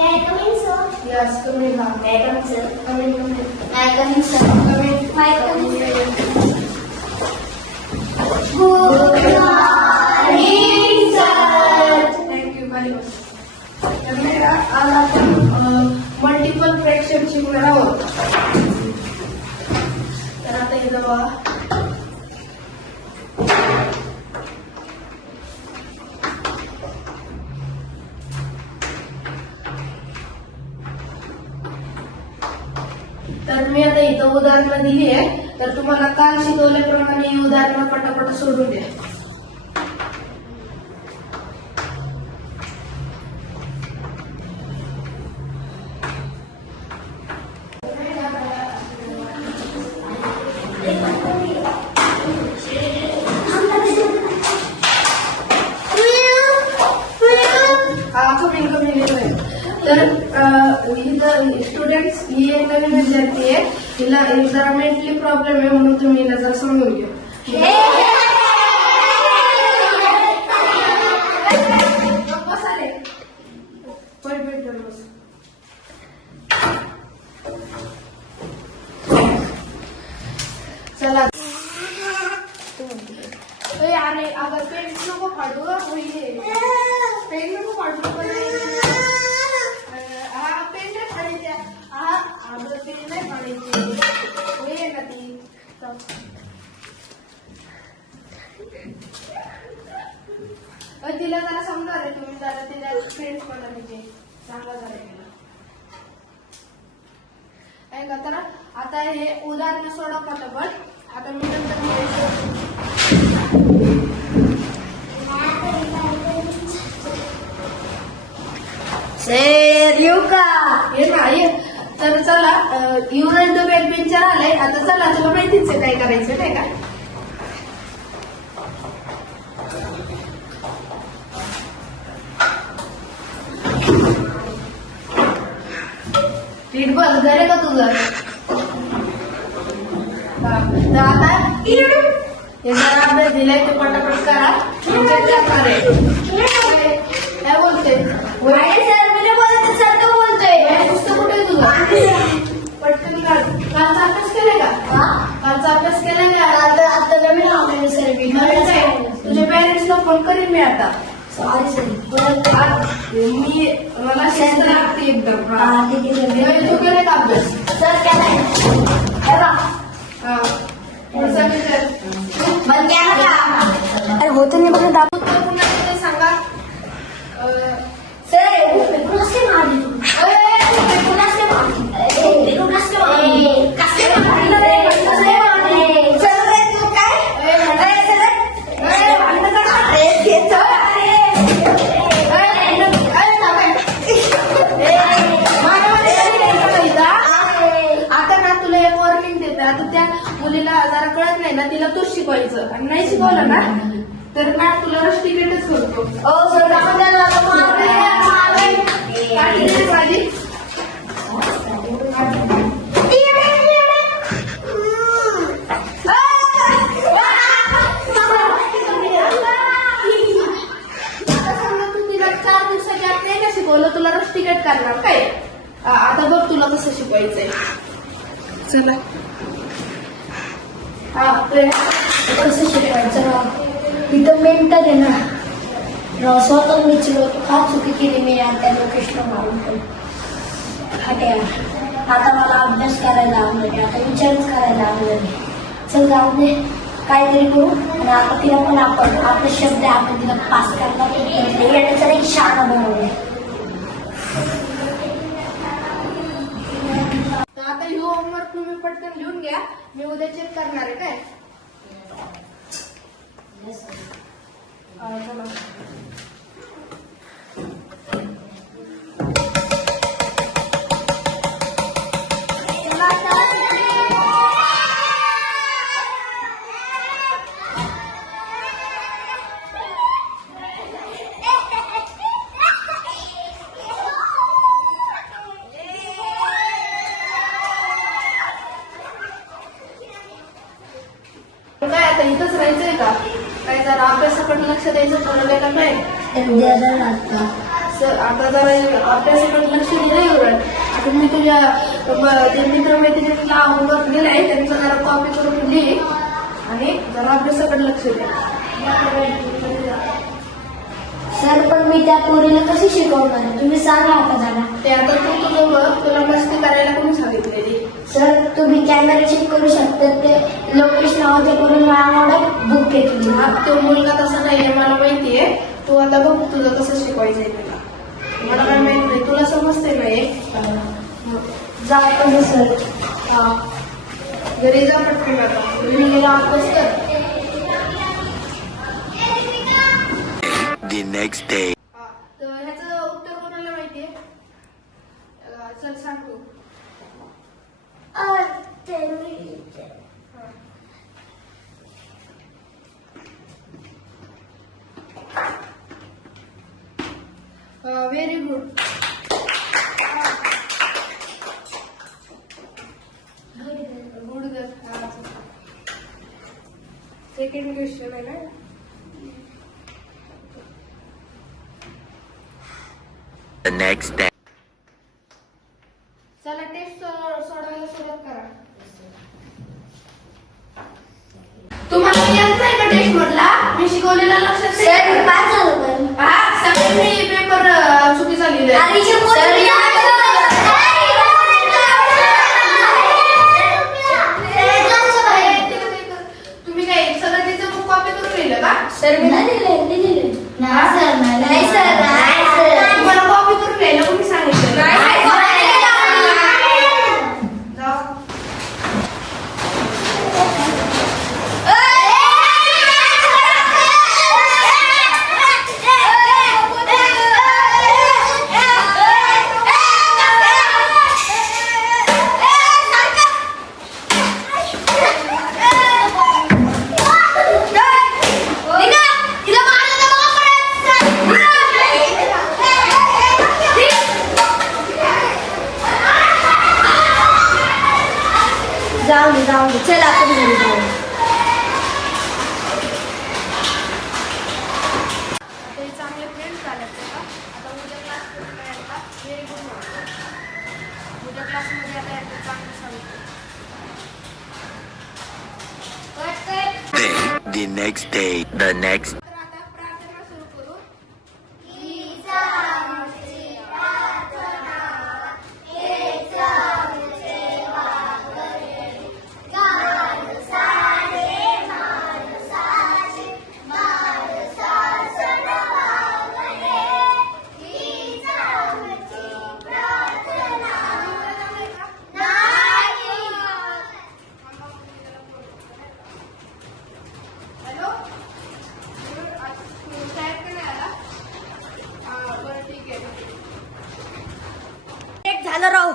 May I come in, sir? Yes, come in. May I come in, sir? Come in, come in. May I come in, sir? Come in. May I come in, sir? Good morning, sir. Thank you very much. तर मेरा आज आपण multiple fraction शिकणार आहोत. तर आता हे बघा. तर मी आता इथं उदाहरणं दिली आहे. तर तुम्हाला काल शिकवल्याप्रमाणे ही उदाहरणं पटापट सोडून द्या. तर स्टुडंट्स ही एक नवीन विद्यार्थी आहे. हिला एक जरा मेंटली प्रॉब्लेम आहे म्हणून तुम्ही हिला जरा समजून घ्या. चला अरे अगं पेन नको फाडू पेन नको फाडू हा पेन नाही फाडायच्या हा अगं पेन नाही फाडायची होय ना ती तिला जरा समजा रे तुम्ही जरा तिला फ्रेंड्स पण तिचे सांगा जरा तिला ऐका तर आता हे उदाहरण सोडा पटापट. आता मी नंतर ये नाही. तर चला युवराज तो बॅक बेंचर आलाय. आता चला तुला माहितीच आहे काय करायचं नाही का. नीट बस घरे का तुझं. तर आता हे जरा अभ्यास दिलाय तो पटापट करा. काय बोलते पुस्तक कुठे तुझं पटकन काल कालचा अभ्यास केलाय का. कालचा अभ्यास केलाय का. आता नवीन आवडलं सर मी तुझ्या पॅरेंट्सला फोन करीन मी आता. सॉरी सर मी मला शिस्त लागते एकदम. ठीक आहे तू केलाय का अभ्यास. सर केलाय पुढचा विचार मग केला का अरे होतं नाही बघा दाखव पुन्हा ते सांगा. सर कुणाचे मारली कुणाचे मारली कुणाचे मारली कसले मारली कसले मारली चल रे तू काय अरे चल अरे भांडण कर अरे घेत आता ना तुला एक वॉर्निंग देते. आता त्या मुलीला जरा कळत नाही ना तिला तूच शिकवायचं आणि नाही शिकवलं ना तर ना तुला रस्टिकेटच करतो. सर माझी तू तिला 4 दिवसाच्या आत नाही ना शिकवलं तुला रस्टिकेट करणार काय. आता बघ तुला कसं शिकवायचंय. चला कसं शिकवायचं राव इथं मेंटल आहे ना राव स्वतः मी चिडवतो फार चुकी केली मी त्या लोकेशला मारून पण आता मला अभ्यास करायला आवडले आता विचारच करायला आवडले. चल जाऊ दे काहीतरी करू आणि आता तिला पण आपण आपले शब्द आपण तिला पास करणार याचा एक शाळा बनवले. आता ही होमवर्क तुम्ही पटकन लिहून घ्या. मी उद्या चेक करणार आहे काय. चला काय आता इथंच राहायचंय का. काय जरा अभ्यासाकडे लक्ष द्यायचं ठरवलं का काय. द्यायला लागतं सर आता जरा अभ्यासाकडे लक्ष दिलं एवढं. आता मी तुझ्या जे मित्रमैत्रिणींना होमवर्क दिलाय त्यांचं जरा कॉपी करून लिही आणि जरा अभ्यासाकडे लक्ष दे. सर पण मी त्या पोरीला कशी शिकवणार तुम्ही सांगा आता जरा. ते आता तू तुझं बघ, तुला मस्ती करायला कोणी सांगितलेली? सर तुम्ही कॅमेरा चेक करू शकता ते लोकेश नावाच्या पोरीला आवडत बुक घेतली. हा तो मुलगा तसा नाहीये मला माहितीये. तू आता बघ तुझं कसं शिकवायचंय तुला. मला काय माहित नाही, तुला समजते नाही. जा पण सर. हा घरी जा पटकन आता. मी अभ्यास कर. The next day. हा, तर ह्याचं उत्तर कोणाला माहितीये? चल सांग तू. Very good. Good girl. Second question आहे ना. The next day. चला टेस्ट सोडायला सुरुवात करा. तुम्हाला येत नाही का टेस्ट मधला मी शिकवलेला लक्षात सर आहे? पास झालं पण. हा सगळे पेपर चुकी झालेले आहे. आधीचे पोरी- सर, या- तुम्ही काय सगळं तिचं बुक कॉपी करून लिहिलं का? सर मी नाही दिले. नाही सर नाही सर. तुम्हाला कॉपी करून लिहायला कोणी सांगितलं? नाही, सर. जाऊ. जाऊ दे चल आपण घरी जाऊ. आता हे चांगले फ्रेंड्स झाले का? आता उद्या क्लास करून यायला व्हेरी गुड. उद्या क्लासमध्ये आता याचं चांगलं सांगतो. The next day. The next. तर आता प्रार्थना सुरू करू. हॅलो शाळेत का नाही आला? बरं ठीक आहे. एक झालं राहू.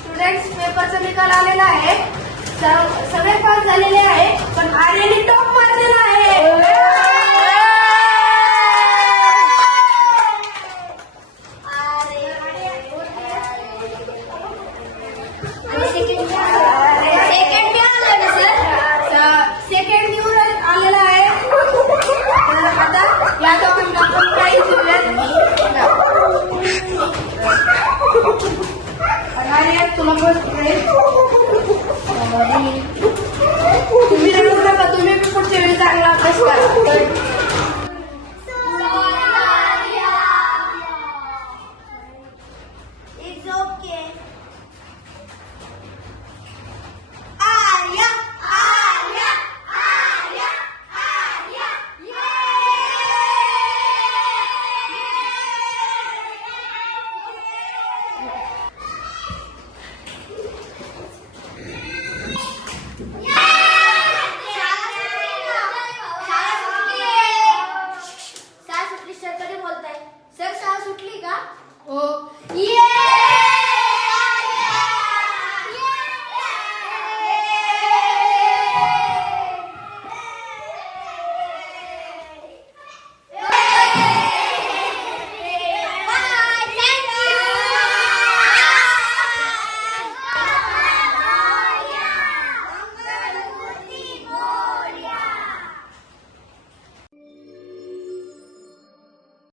स्टुडंट्स पेपरचा निकाल आलेला आहे. सगळे पास झालेले आहे पण आर्यने टॉप मारलेला आहे. सेकंड निवड आलेला आहे. तर आता या दोघांना आपण प्राईज देऊयात. आर्य तुला फर्स्ट प्राईज. तुम्ही रडू नका, तुम्ही बी पुढच्या वेळी चांगला अभ्यास करा. It's okay. Arya, Arya, Arya, Arya. शाळा सुटली सर कधी बोलताय? सर शाळा सुटली का? हो ये